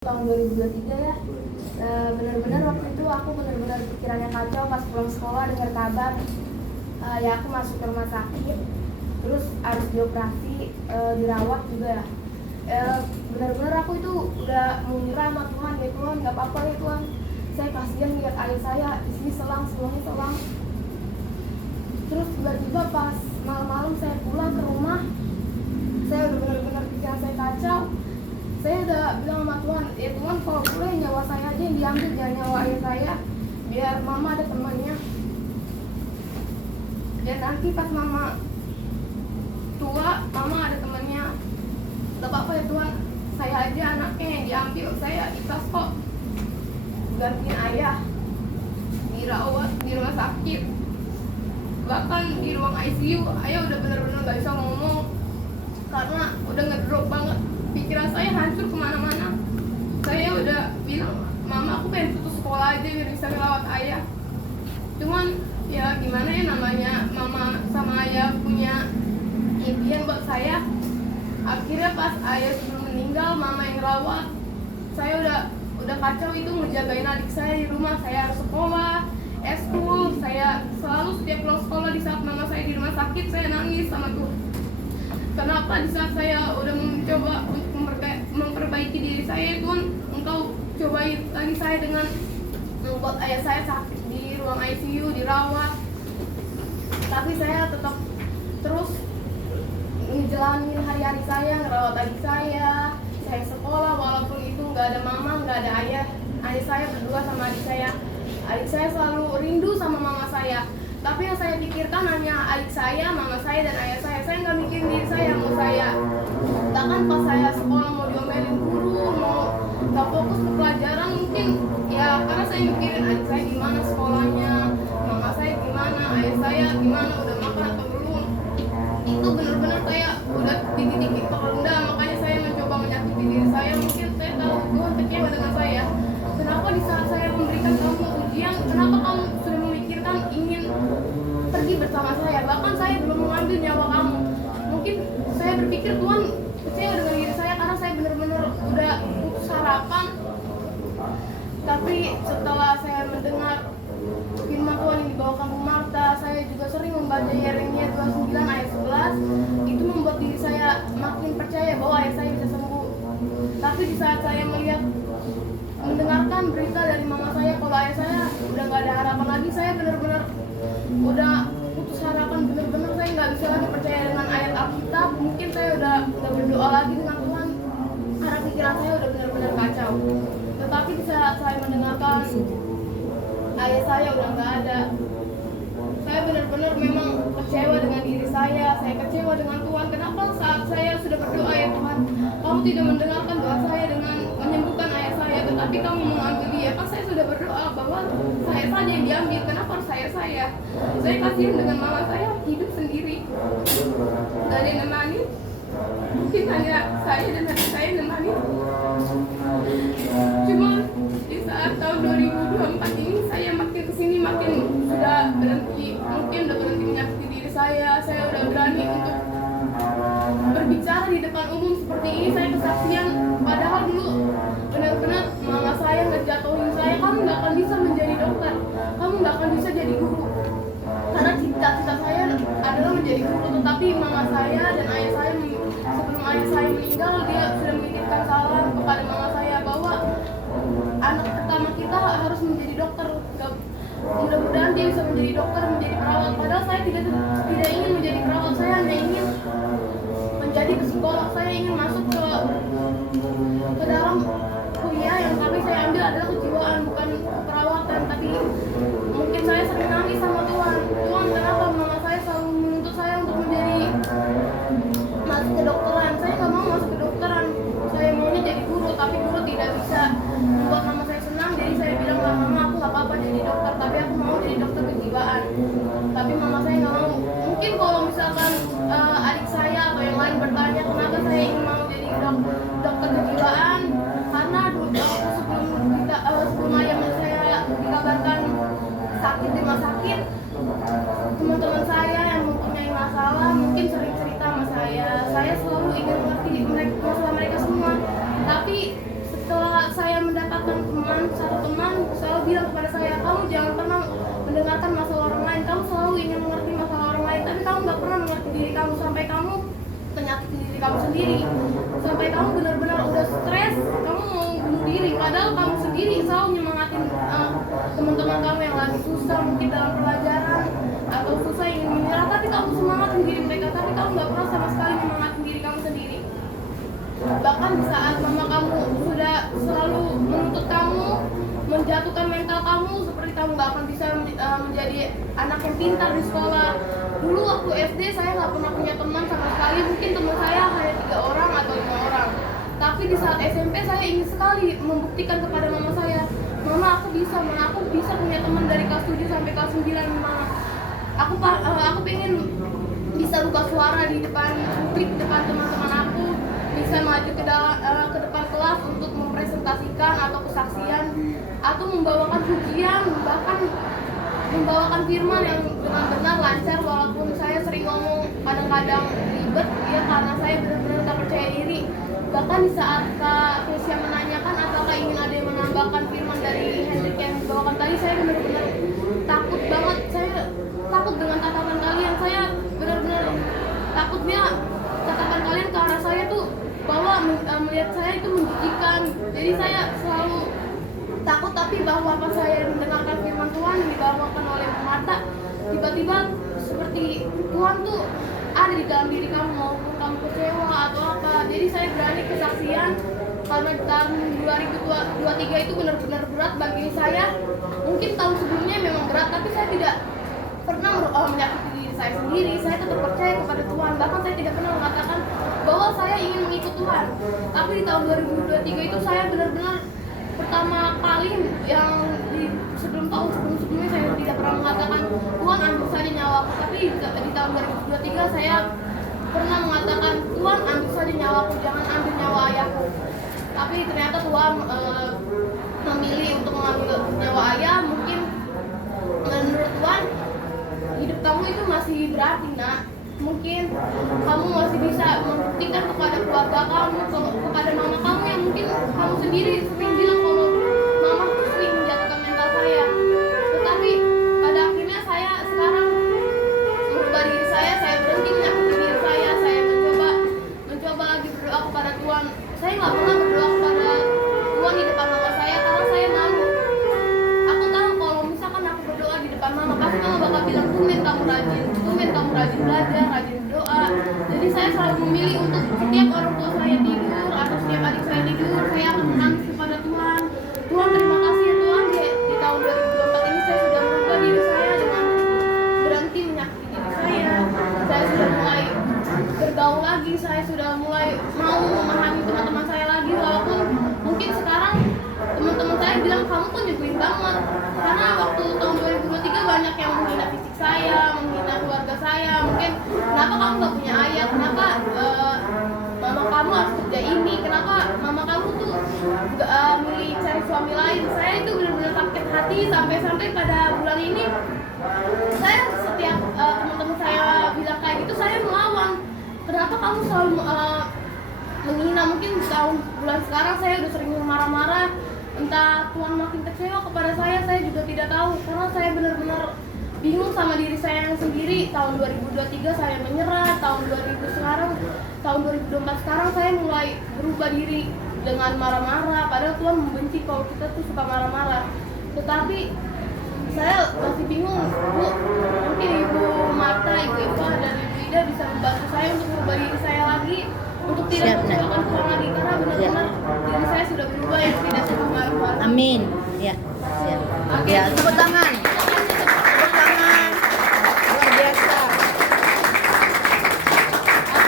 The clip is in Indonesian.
Tahun 2023 ya. Benar-benar waktu itu aku benar-benar pikirannya kacau pas pulang sekolah dengar kabar ya aku masuk ke rumah sakit, terus harus dioperasi, dirawat juga ya. Benar-benar aku itu udah menyerah sama Tuhan, ya Tuhan nggak apa-apa ya Tuhan, saya kasihan lihat ayah saya di sini selang. Terus tiba-tiba pas malam-malam saya pulang ke rumah, saya udah benar-benar pikiran saya kacau. Saya udah bilang sama Tuhan, ya Tuhan kalau boleh nyawa saya aja yang diambil, jangan nyawa ayah saya, biar mama ada temannya. Dan nanti pas mama tua, mama ada temannya. Gak apa-apa ya Tuhan, saya aja anaknya yang diambil, saya ikhlas kok gantiin ayah dirawat di rumah sakit. Bahkan di ruang ICU, ayah udah benar-benar gak bisa ngomong karena udah ngedrop banget. Pikiran saya hancur kemana-mana. Saya udah bilang, mama aku pengen putus sekolah aja biar bisa ngerawat ayah. Cuman ya gimana ya, namanya mama sama ayah punya impian buat saya. Akhirnya pas ayah sebelum meninggal, mama yang ngerawat. Saya udah kacau itu ngejagain adik saya di rumah. Saya harus sekolah, eskul. Saya selalu setiap pulang sekolah di saat mama saya di rumah sakit, saya nangis sama Tuhan. Kenapa di saat saya udah mencoba untuk memperbaiki diri saya, Tuhan, Engkau cobain lagi saya dengan membuat ayah saya sakit di ruang ICU, dirawat. Tapi saya tetap terus ngejalanin hari-hari saya, ngerawat adik saya sekolah, walaupun itu nggak ada mama, nggak ada ayah. Ayah saya berdua sama adik saya. Adik saya selalu rindu sama mama saya. Tapi yang saya pikirkan hanya adik saya, mama saya, dan ayah saya. Saya nggak mikirin diri saya, mau saya. Bahkan pas saya sekolah mau diomelin guru, mau nggak fokus ke pelajaran, mungkin ya karena saya mikirin adik saya gimana sekolahnya, mama saya gimana, ayah saya gimana, udah makan atau belum. Itu benar-benar saya udah di titik terendah, makanya saya mencoba menyakiti diri saya. Mungkin saya tahu Tuhan kecewa dengan saya. Kenapa di saat saya memberikan kamu ujian, kenapa kamu sudah memikirkan ingin pergi bersama saya, bahkan saya belum mengambil nyawa kamu. Mungkin saya berpikir Tuhan kecewa dengan diri saya karena saya benar-benar udah putus harapan. Tapi setelah saya mendengar firman Tuhan yang dibawakan Bu Marta, saya juga sering membaca Yeremia 29 ayat 11. Itu membuat diri saya makin percaya bahwa ayah saya bisa sembuh. Tapi di saat saya mendengarkan berita dari mama saya kalau ayah saya udah gak ada harapan lagi, saya benar-benar udah putus harapan. Benar-benar saya nggak bisa lagi percaya dengan ayat Alkitab. Mungkin saya udah berdoa lagi dengan Tuhan karena pikiran saya udah benar-benar kacau. Tetapi di saat saya mendengarkan ayah saya udah nggak ada, saya benar-benar memang kecewa dengan diri saya kecewa dengan Tuhan. Kenapa saat saya sudah berdoa, ya Tuhan, kamu tidak mendengarkan doa saya dengan menyembuhkan ayah saya, tetapi kamu mengambil dia? Kan saya sudah berdoa bahwa saya saja yang diambil, kenapa harus saya kasihan dengan mama saya hidup sendiri, gak ada yang nemani. Mungkin hanya saya dan adik saya nemani. Cuma di saat tahun 2024 ini saya makin kesini makin sudah berhenti, mungkin udah berhenti menyakiti diri saya udah berani untuk berbicara di depan umum seperti ini. Saya kesaksian, padahal dulu benar-benar mama saya ngejatuhin saya, kamu gak akan bisa menjadi dokter, kamu gak akan bisa jadi guru, karena cita-cita saya adalah menjadi guru. Tetapi mama saya dan ayah saya, sebelum ayah saya meninggal, dia sudah menitipkan salam kepada mama saya bahwa anak pertama kita harus menjadi dokter. Mudah-mudahan dia bisa menjadi dokter, menjadi perawat. Padahal saya tidak ingin menjadi perawat, saya hanya ingin menjadi psikolog. Saya ingin masuk ke dalam kuliah yang kami saya ambil adalah kejiwaan, bukan perawatan. Tapi mungkin saya sering nangis sama Tuhan, kenapa mama saya selalu menuntut saya untuk masuk ke dokteran. Saya nggak mau masuk ke dokteran, saya maunya jadi guru. Tapi guru tidak bisa membuat mama saya senang. Jadi saya bilang, mama, aku nggak apa-apa jadi dokter, tapi aku mau jadi dokter kejiwaan. Tapi mama saya nggak mau. Mungkin kalau misalkan adik saya atau yang lain bertanya kenapa saya ingin mau jadi dokter kejiwaan, karena dulu sebelum ayah saya dikabarkan sakit di rumah sakit, teman-teman saya yang mempunyai masalah mungkin sering cerita sama saya selalu ingin mengerti masalah mereka semua. Tapi setelah mendapatkan teman, satu teman selalu bilang kepada saya, kamu jangan pernah mendengarkan masalah orang lain, kamu selalu ingin mengerti masalah orang lain, tapi kamu gak pernah mengerti diri kamu, sampai kamu menyakiti diri kamu sendiri, sampai kamu benar-benar udah stres, kamu mau bunuh diri, padahal kamu sendiri selalu nyemangatin teman-teman kamu yang lagi susah, mungkin dalam pelajaran atau susah ingin menyerah, tapi kamu semangatin diri mereka, tapi kamu gak pernah sama sekali nyemangatin diri kamu sendiri. Bahkan di saat mama kamu sudah selalu menuntut kamu, menjatuhkan mental kamu, seperti kamu gak akan bisa menjadi anak yang pintar di sekolah. Dulu waktu SD saya gak pernah punya teman sama sekali, mungkin teman saya hanya 3 orang atau 5 orang. Tapi di saat SMP saya ingin sekali membuktikan kepada mama saya, mama aku bisa punya teman dari kelas 7 sampai kelas 9, mama. Aku pengen bisa buka suara di depan publik, depan teman-teman aku, bisa maju ke depan kelas untuk mempresentasikan atau kesaksian atau membawakan pujian, bahkan membawakan firman yang benar-benar lancar, walaupun saya sering ngomong kadang-kadang ribet ya, karena saya benar-benar tak percaya diri. Bahkan di saat Kak Kesia menanyakan apakah ingin ada yang menambahkan firman dari Hendrik yang dibawakan tadi, saya benar-benar takut banget. Saya takut dengan tatapan kalian, saya benar-benar takutnya tatapan kalian ke arah saya tuh bahwa melihat saya itu menjijikan. Jadi saya selalu takut, tapi bahwa pas saya mendengarkan firman Tuhan yang dibawakan oleh Marta, tiba-tiba seperti Tuhan tuh ada di dalam diri kamu, maupun kamu kecewa atau apa. Jadi saya berani kesaksian karena tahun 2023 itu benar-benar berat bagi saya. Mungkin tahun sebelumnya memang berat, tapi saya tidak pernah menyakiti diri saya sendiri. Saya tetap percaya kepada Tuhan, bahkan saya tidak pernah mengatakan bahwa saya ingin mengikut Tuhan. Tapi di tahun 2023 itu saya benar-benar pertama kali yang sebelum sebelumnya saya tidak pernah mengatakan Tuhan ambil saja nyawaku, tapi di tahun 2023 saya pernah mengatakan Tuhan ambil saja nyawaku, jangan ambil nyawa ayahku. Tapi ternyata Tuhan memilih untuk mengambil nyawa ayah. Mungkin menurut Tuhan hidup kamu itu masih berarti, nak. Mungkin kamu masih bisa membuktikan kepada keluarga kamu, kepada mama kamu yang mungkin kamu sendiri sering bilang kalau mama tuh sering menjatuhkan mental saya. Tetapi pada akhirnya saya sekarang merubah diri saya berhenti menyakiti diri saya mencoba lagi berdoa kepada Tuhan. Saya nggak pernah berdoa kepada Tuhan di depan mama saya karena saya malu. Aku tahu kalau misalkan aku berdoa di depan mama, pasti mama bakal bilang tumben kamu rajin belajar, rajin berdoa. Jadi saya selalu memilih untuk setiap orang tua saya tidur atau setiap adik saya tidur, saya akan menangis kepada Tuhan. Tuhan, terima kasih ya Tuhan, di tahun 2024 ini saya sudah merubah diri saya dengan berhenti menyakiti diri saya. Saya sudah mulai bergaul lagi, saya sudah mulai mau memahami teman-teman saya lagi, walaupun mungkin sekarang teman-teman saya bilang kamu tuh nyebelin banget, karena waktu tahun 2023 banyak yang menghina fisik saya, menghina keluarga saya. Mungkin kenapa kamu gak punya ayah, kenapa mama kamu harus kerja ini, kenapa mama kamu tuh gak milih cari suami lain. Saya itu benar-benar sakit hati, sampai-sampai pada bulan ini saya setiap teman-teman saya bilang kayak gitu, saya melawan. Kenapa kamu selalu menghina? Mungkin bulan sekarang saya udah sering marah-marah, entah Tuhan makin kecewa kepada saya juga tidak tahu, karena saya benar-benar bingung sama diri saya yang sendiri. Tahun 2023 saya menyerah, tahun 2024 sekarang saya mulai berubah diri dengan marah-marah, padahal Tuhan membenci kalau kita tuh suka marah-marah. Tetapi saya masih bingung, Bu. Mungkin Ibu Marta, Ibu Eva, dan Ibu Ida bisa membantu saya untuk merubah diri saya lagi, untuk tidak mengecewakan Tuhan lagi, karena benar-benar diri saya sudah berubah yang tidak sama kemarin. Amin. Ya. Siap. Oke. Ya, tepuk tangan.